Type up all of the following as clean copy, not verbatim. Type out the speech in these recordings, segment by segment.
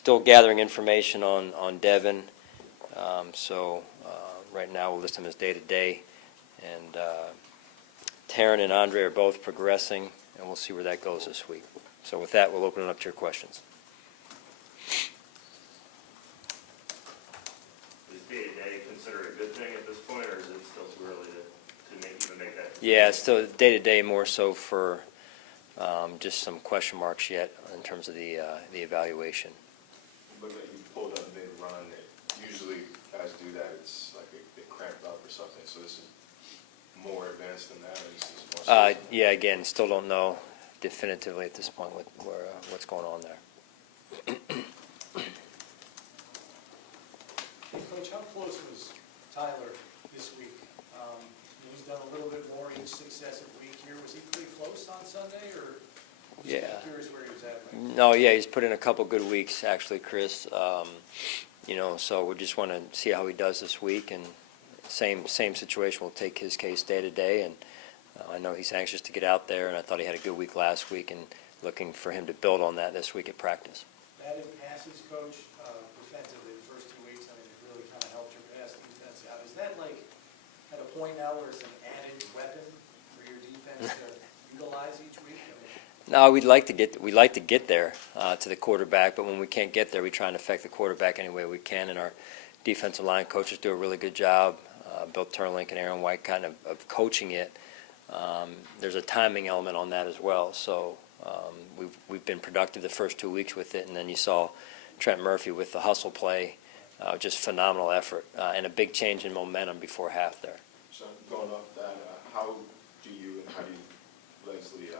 still gathering information on Devin. Right now we'll list him as day-to-day. And Taryn and Andre are both progressing, and we'll see where that goes this week. So with that, we'll open it up to your questions. Is day-to-day considered a good thing at this point, or is it still too early to even make that decision? Yeah, it's still day-to-day more so for just some question marks yet in terms of the evaluation. Look like you pulled up mid-run. Usually guys do that. It's like they cramped up or something. So this is more advanced than that. Or this is more Yeah, again, still don't know definitively at this point what's going on there. Hey, Coach, how close was Tyler this week? He's done a little bit more each successive week here. Was he pretty close on Sunday, or Yeah. just curious where he was at? Right? No, yeah, he's put in a couple good weeks, actually, Chris. So we just want to see how he does this week, and same situation. We'll take his case day to day, and I know he's anxious to get out there, and I thought he had a good week last week, and looking for him to build on that this week at practice. Batted passes, Coach, defensively the first 2 weeks. I mean, it really kind of helped your pass defense out. Is that like at a point now where it's an added weapon for your defense to utilize each week? I mean, No, we'd like to get there to the quarterback, but when we can't get there, we try and affect the quarterback any way we can, and our defensive line coaches do a really good job. Bill Turlink and Aaron White kind of coaching it. There's a timing element on that as well. So we've been productive the first 2 weeks with it, and then you saw Trent Murphy with the hustle play, just phenomenal effort and a big change in momentum before half there. So going off that, how do you, Leslie,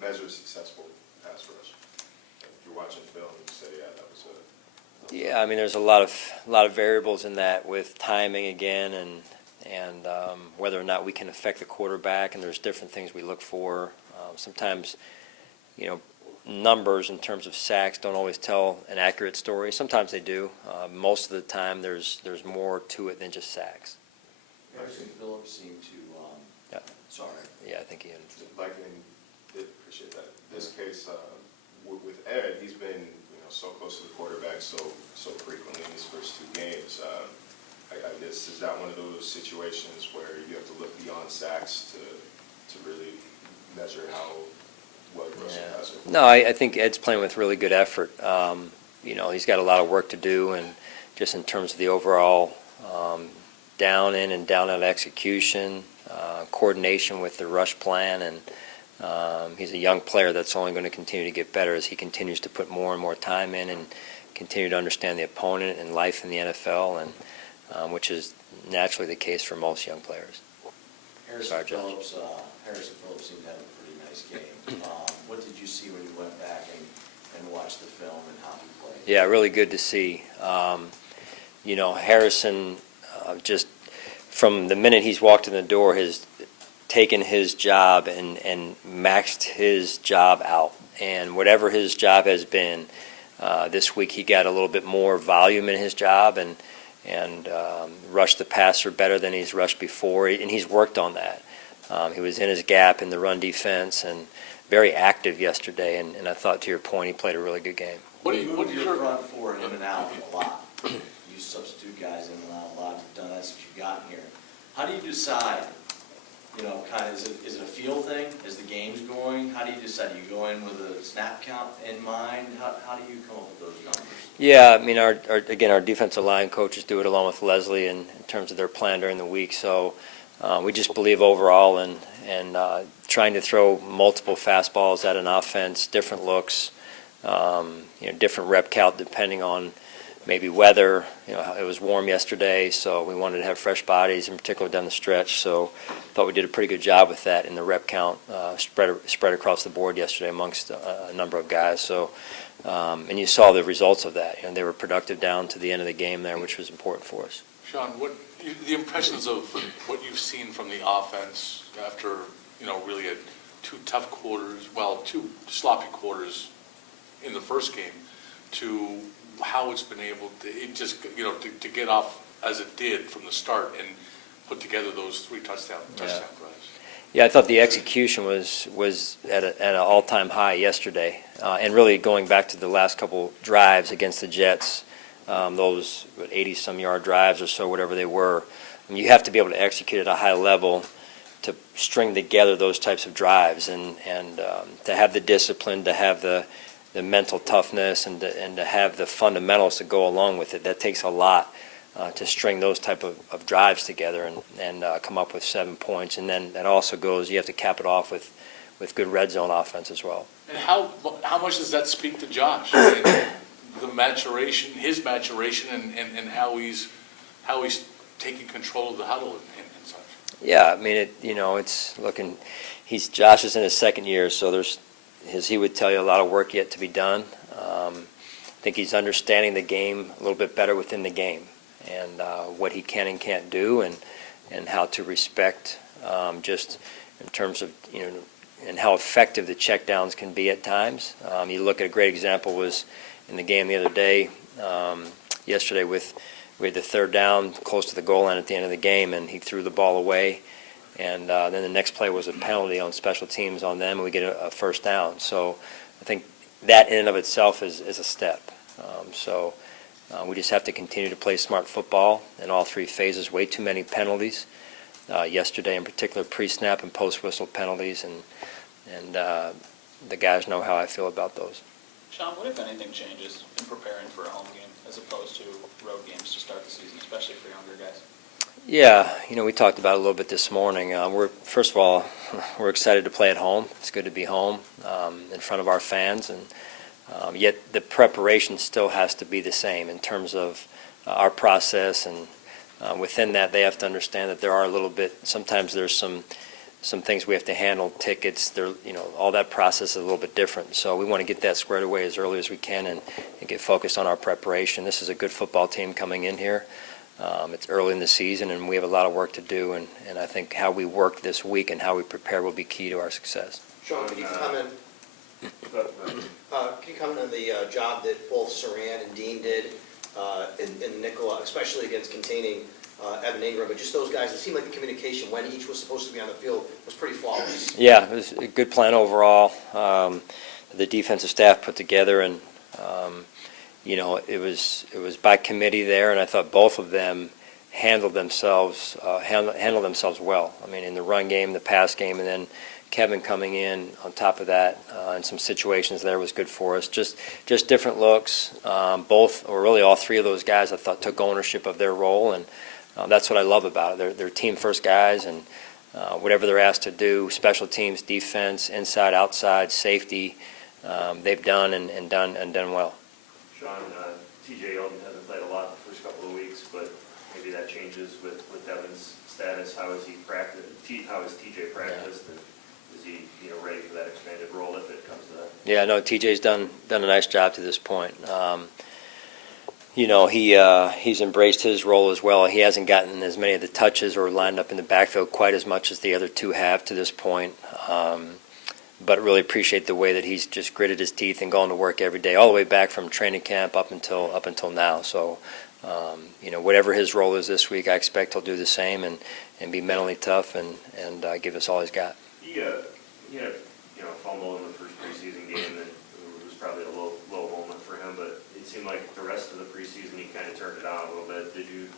measure successful pass rush? If you're watching film and you say, yeah, that was a... Yeah, I mean, there's a lot of variables in that with timing again, and whether or not we can affect the quarterback, and there's different things we look for. Sometimes, numbers in terms of sacks don't always tell an accurate story. Sometimes they do. Most of the time, there's more to it than just sacks. Harrison Phillips seemed to, Yeah. sorry. Yeah, I think he. Appreciate that. This case with Ed, he's been so close to the quarterback so frequently in these first 2 games. I guess, is that one of those situations where you have to look beyond sacks to really measure what Russell has? No, I think Ed's playing with really good effort. He's got a lot of work to do, and just in terms of the overall down in and down out execution, coordination with the rush plan, and he's a young player that's only going to continue to get better as he continues to put more and more time in and continue to understand the opponent and life in the NFL, and which is naturally the case for most young players. Harrison Phillips seemed to have a pretty nice game. What did you see when you went back and watched the film and how he played? Yeah, really good to see. Harrison, just from the minute he's walked in the door, has taken his job and maxed his job out. And whatever his job has been, this week he got a little bit more volume in his job and rushed the passer better than he's rushed before, and he's worked on that. He was in his gap in the run defense and very active yesterday, and I thought, to your point, he played a really good game. What do you front four in and out a lot? You substitute guys in and out a lot. You've done that since you got here. How do you decide? Is it a feel thing as the game's going? How do you decide? Do you go in with a snap count in mind? How do you come up with those numbers? Yeah, I mean, our defensive line coaches do it along with Leslie in terms of their plan during the week. So we just believe overall in trying to throw multiple fastballs at an offense, different looks, different rep count depending on maybe weather. It was warm yesterday, so we wanted to have fresh bodies, in particular down the stretch. So thought we did a pretty good job with that in the rep count spread across the board yesterday amongst a number of guys. So and you saw the results of that. They were productive down to the end of the game there, which was important for us. Sean, the impressions of what you've seen from the offense after really had 2 tough quarters, 2 sloppy quarters in the first game, to how it's been able to get off as it did from the start and put together those 3 touchdown drives. Yeah, I thought the execution was at an all-time high yesterday. And really going back to the last couple drives against the Jets, those 80-some yard drives or so, whatever they were, you have to be able to execute at a high level to string together those types of drives and to have the discipline, to have the mental toughness, and to have the fundamentals to go along with it. That takes a lot to string those type of drives together and come up with 7 points. And then that also goes, you have to cap it off with good red zone offense as well. And how much does that speak to Josh? And the maturation, his maturation, and how he's taking control of the huddle and such. Yeah, I mean, it's looking, Josh is in his second year, so he would tell you a lot of work yet to be done. I think he's understanding the game a little bit better within the game and what he can and can't do and how to respect just in terms of, and how effective the checkdowns can be at times. You look at a great example was in the game the other day, yesterday we had the third down close to the goal line at the end of the game, and he threw the ball away. And then the next play was a penalty on special teams on them, and we get a first down. So I think that in and of itself is a step. We just have to continue to play smart football in all three phases. Way too many penalties. Yesterday in particular, pre-snap and post-whistle penalties, and the guys know how I feel about those. Sean, what if anything changes in preparing for a home game as opposed to road games to start the season, especially for younger guys? Yeah, we talked about it a little bit this morning. First of all, we're excited to play at home. It's good to be home in front of our fans, and yet the preparation still has to be the same in terms of our process, and within that they have to understand that there are sometimes there's some things we have to handle, tickets, all that process is a little bit different. So we want to get that squared away as early as we can and get focused on our preparation. This is a good football team coming in here. It's early in the season, and we have a lot of work to do, and I think how we work this week and how we prepare will be key to our success. Sean, can you comment on the job that both Saran and Dean did in nickel, especially against containing Evan Ingram, but just those guys, it seemed like the communication when each was supposed to be on the field was pretty flawless. Yeah, it was a good plan overall. The defensive staff put together, and it was by committee there, and I thought both of them handled themselves well. I mean, in the run game, the pass game, and then Kevin coming in on top of that in some situations there was good for us. Just different looks. Both, or really all three of those guys, I thought took ownership of their role, and that's what I love about it. They're team first guys, and whatever they're asked to do, special teams, defense, inside, outside, safety, they've done and done well. Sean, TJ Yeldon hasn't played a lot the first couple of weeks, but maybe that changes with Devin's status. How has he practiced? How has TJ practiced? And is he ready for that expanded role if it comes to that? Yeah, no, TJ's done a nice job to this point. He's embraced his role as well. He hasn't gotten as many of the touches or lined up in the backfield quite as much as the other two have to this point. But really appreciate the way that he's just gritted his teeth and gone to work every day, all the way back from training camp up until now. So, whatever his role is this week, I expect he'll do the same and be mentally tough and give us all he's got. He had a fumble in the first preseason game that it was probably a low moment for him, but it seemed like the rest of the preseason he kind of turned it on a little bit. Did you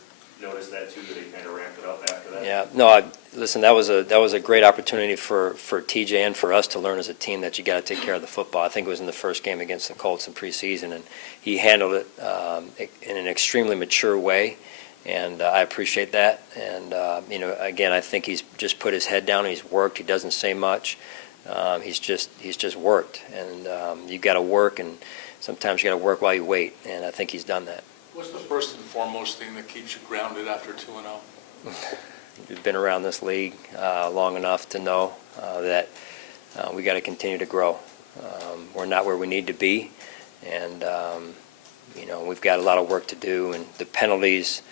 notice that too, that he kind of ramped it up after that? Yeah, no, listen, that was a great opportunity for TJ and for us to learn as a team that you got to take care of the football. I think it was in the first game against the Colts in preseason, and he handled it in an extremely mature way, and I appreciate that. And again, I think he's just put his head down. He's worked. He doesn't say much. He's just worked, and you got to work, and sometimes you got to work while you wait, and I think he's done that. What's the first and foremost thing that keeps you grounded after 2-0? We've been around this league long enough to know that we got to continue to grow. We're not where we need to be, and we've got a lot of work to do. And the penalties,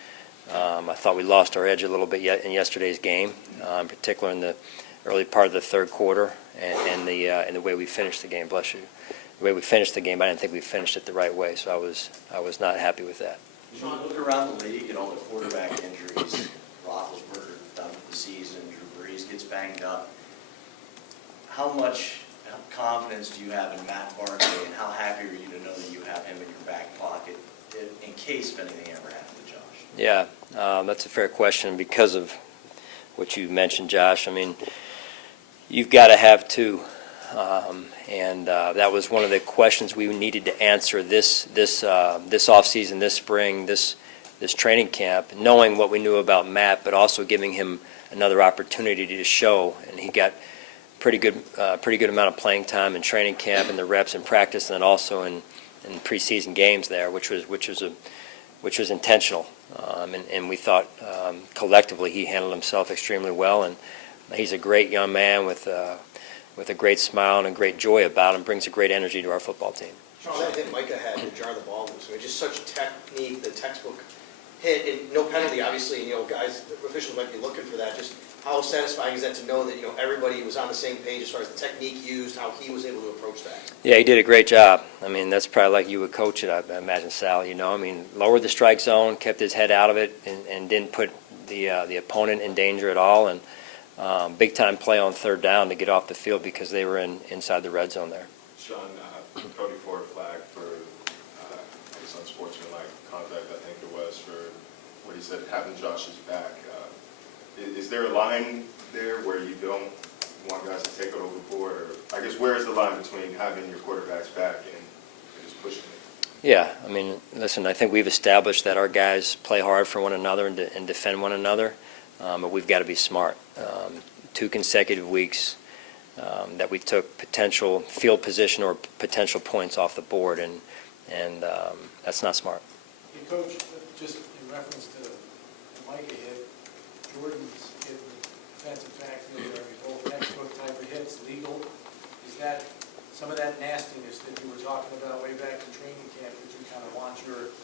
I thought we lost our edge a little bit in yesterday's game, in particular in the early part of the third quarter, and the way we finished the game. Bless you. The way we finished the game, I didn't think we finished it the right way, so I was not happy with that. Sean, look around the league at all the quarterback injuries. Roethlisberger done for the season. Drew Brees gets banged up. how much confidence do you have in Matt Barkley, and how happy are you to know that you have him in your back pocket in case if anything ever happened to Josh? Yeah, that's a fair question because of what you mentioned, Josh. I mean, you've got to have two, and that was one of the questions we needed to answer this offseason, this spring, this training camp, knowing what we knew about Matt, but also giving him another opportunity to show. And he got pretty good amount of playing time in training camp and the reps in practice, and then also in preseason games there, which was intentional. And we thought collectively he handled himself extremely well, and he's a great young man with a great smile and a great joy about him, brings a great energy to our football team. Sean, that hit Micah had to jar the ball loose, I mean, just such technique, the textbook hit, and no penalty, obviously, and, guys, officials might be looking for that. Just how satisfying is that to know that, everybody was on the same page as far as the technique used, how he was able to approach that? Yeah, he did a great job. I mean, that's probably like you would coach it, I imagine, Sal. I mean, lowered the strike zone, kept his head out of it, and didn't put the opponent in danger at all. And big time play on third down to get off the field because they were inside the red zone there. Sean, Cody Ford flag for, I guess, unsportsmanlike conduct, I think it was, for what he said, having Josh's back. Is there a line there where you don't want guys to take it overboard? Or I guess where is the line between having your quarterback's back and just pushing it? Yeah, I mean, listen, I think we've established that our guys play hard for one another and defend one another, but we've got to be smart. 2 consecutive weeks that we took potential field position or potential points off the board, and that's not smart. Hey, Coach, just in reference to the Micah hit, Jordan's hit the defensive backfield there, both textbook type of hits, legal. Is that some of that nastiness that you were talking about way back in training camp that you kind of want your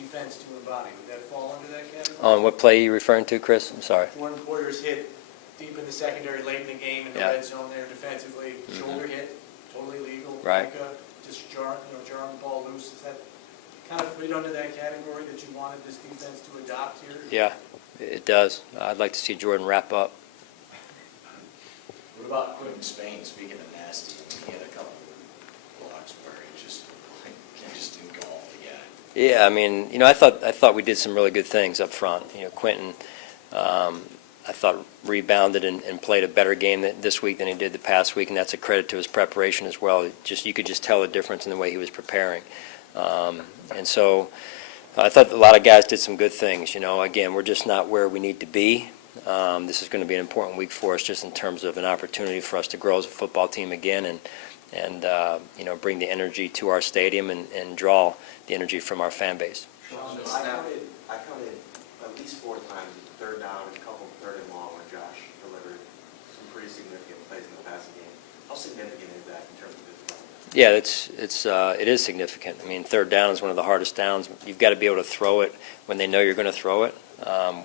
defense to embody? Would that fall under that category? On what play are you referring to, Chris? I'm sorry. Jordan Poyer's hit deep in the secondary, late in the game, in the Yeah. red zone there defensively, shoulder hit, totally legal. Right. Micah just jarring the ball loose. Is that kind of fit under that category that you wanted this defense to adopt here? Yeah, it does. I'd like to see Jordan wrap up. What about Quentin Spain, speaking of nasty? He had a couple of blocks where he just didn't go off the guy. Yeah, I mean, I thought we did some really good things up front. Quentin, I thought rebounded and played a better game this week than he did the past week, and that's a credit to his preparation as well. You could just tell the difference in the way he was preparing. And so I thought a lot of guys did some good things. Again, we're just not where we need to be. This is going to be an important week for us just in terms of an opportunity for us to grow as a football team again and bring the energy to our stadium and draw the energy from our fan base. Sean, I counted at least 4 times third down and a couple third and long when Josh delivered some pretty significant plays in the passing game. How significant is that in terms of his development? Yeah, it is significant. I mean, third down is one of the hardest downs. You've got to be able to throw it when they know you're going to throw it.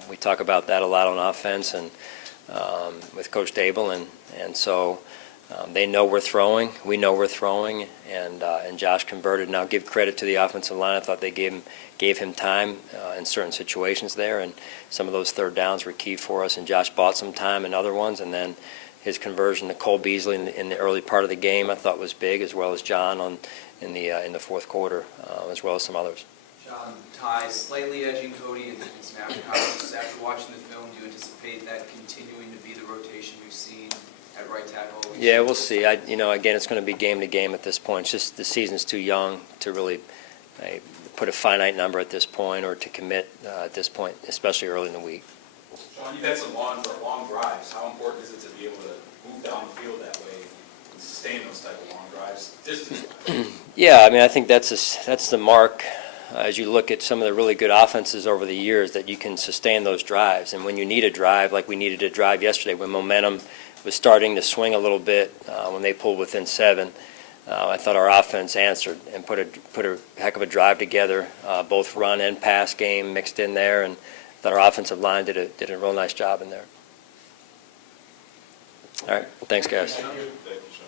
We talk about that a lot on offense and with Coach Dable, and so they know we're throwing. We know we're throwing, and Josh converted. And I'll give credit to the offensive line. I thought they gave him time in certain situations there, and some of those third downs were key for us. And Josh bought some time in other ones, and then his conversion to Cole Beasley in the early part of the game I thought was big, as well as John in the fourth quarter, as well as some others. Sean, Ty, slightly edging Cody in snap counts. After watching the film, do you anticipate that continuing to be the rotation we've seen at right tackle? Yeah, we'll see. Again, it's going to be game to game at this point. It's just the season's too young to really put a finite number at this point or to commit at this point, especially early in the week. Sean, you've had some long drives. How important is it to be able to move down the field that way and sustain those type of long drives distance-wise? Yeah, I mean, I think that's the mark. As you look at some of the really good offenses over the years, that you can sustain those drives. And when you need a drive, like we needed a drive yesterday, when momentum was starting to swing a little bit, when they pulled within 7, I thought our offense answered and put a heck of a drive together, both run and pass game mixed in there, and I thought our offensive line did a real nice job in there. All right, thanks, guys. Thank you, Sean.